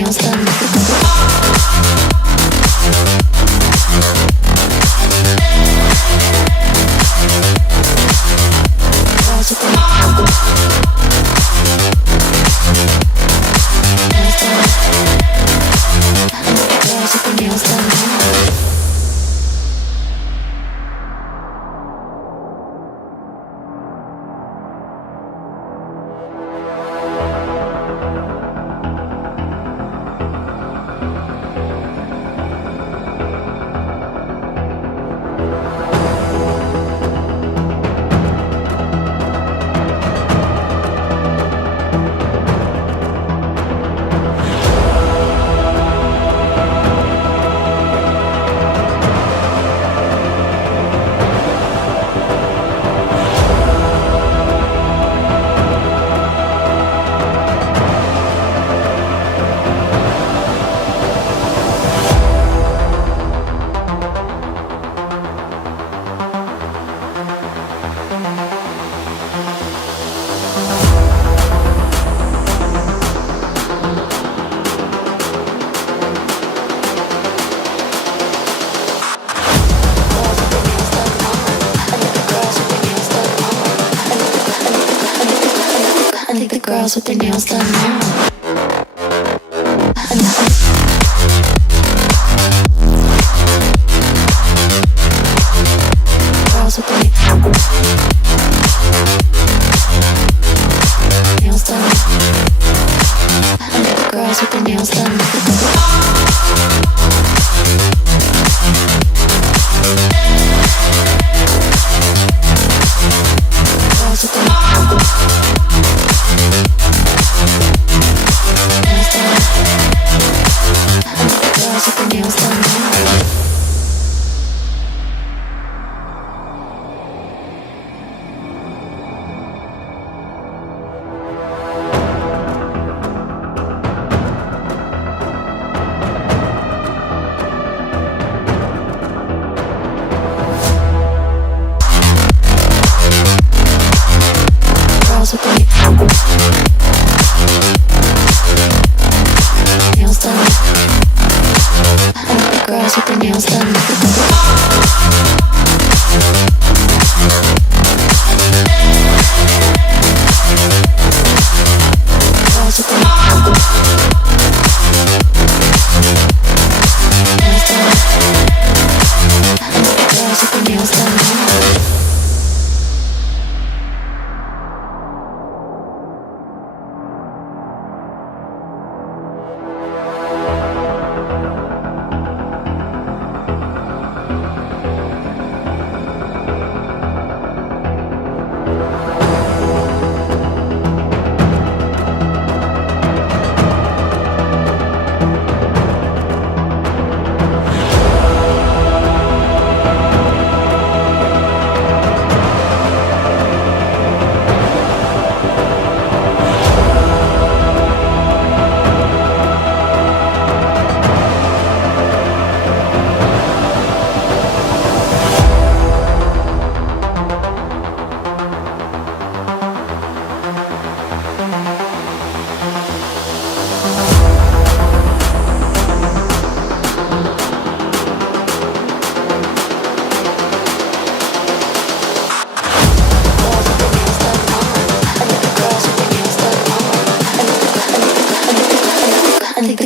nails done. Girls with the nails done. Girls with the nails done. Girls with their nails done now. Girls with their nails done. Girls with their nails done. Girls with their nails done now. Girls with the nails done. Girls with their nails done. Girls with their nails done. Girls with their nails done.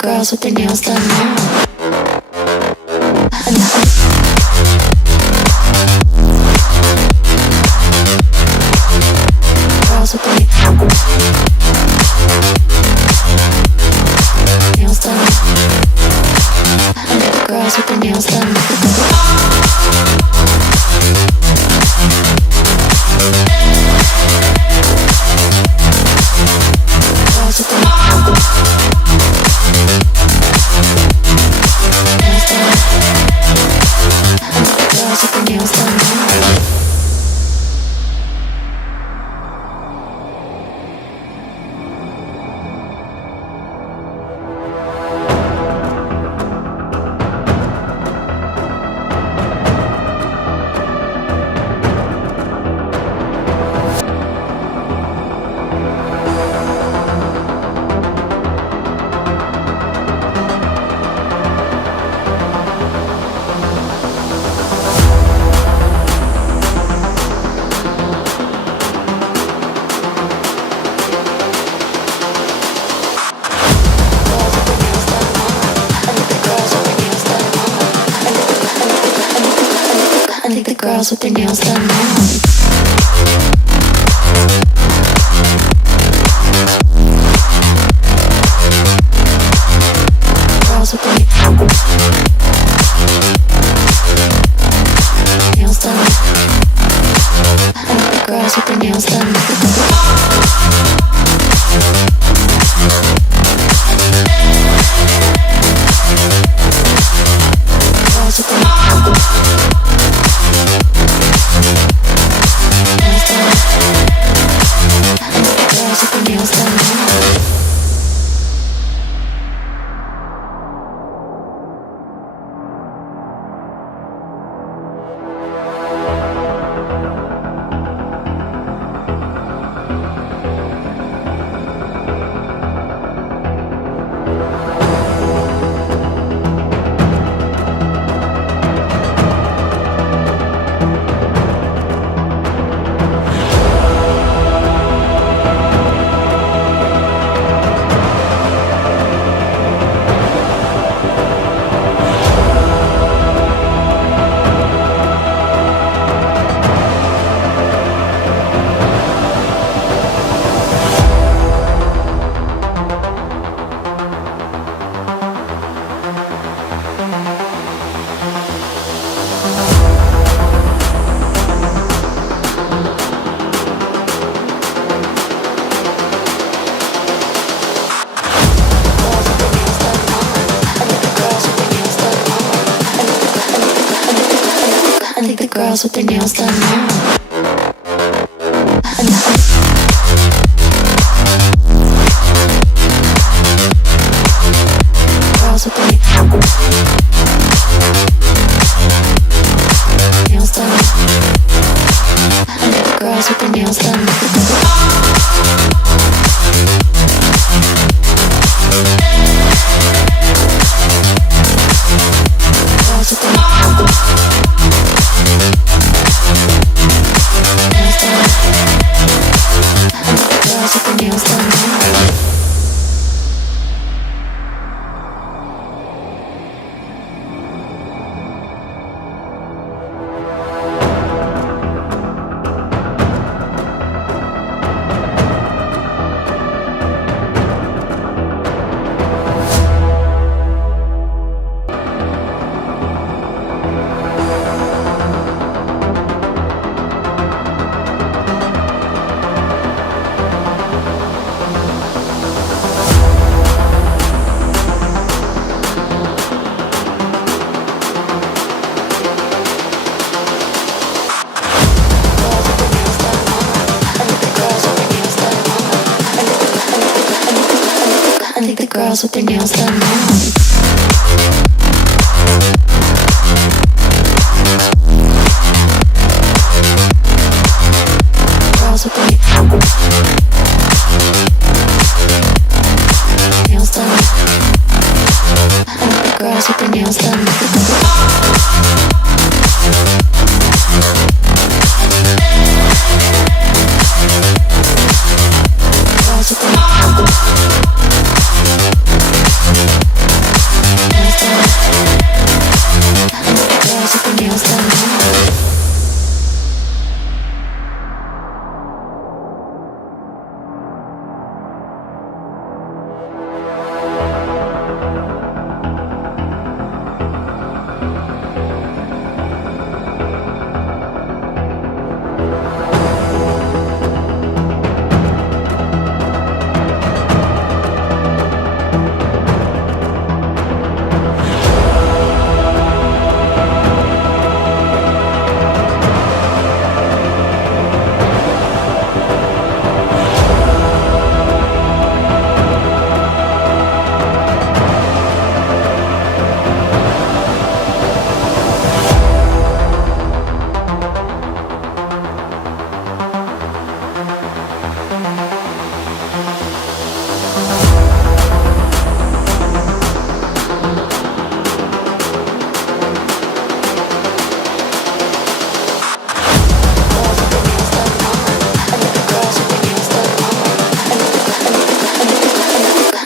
Girls with their nails done now. Girls with their nails done. Girls with their nails done. Girls with their girls with their nails done now. Girls with their nails done. I like the girls with their nails done. Girls with their nails done now. I think the girls with their nails done now. Girls with their nails done. I think the girls with their nails done. Girls with their nails done now. I think the girls with their nails done now. Girls with their nails done. I think the girls with their nails done. Girls with their nails done now.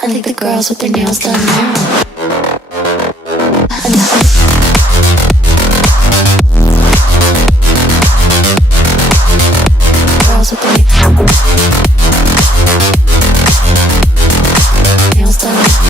I think the girls with their nails done now.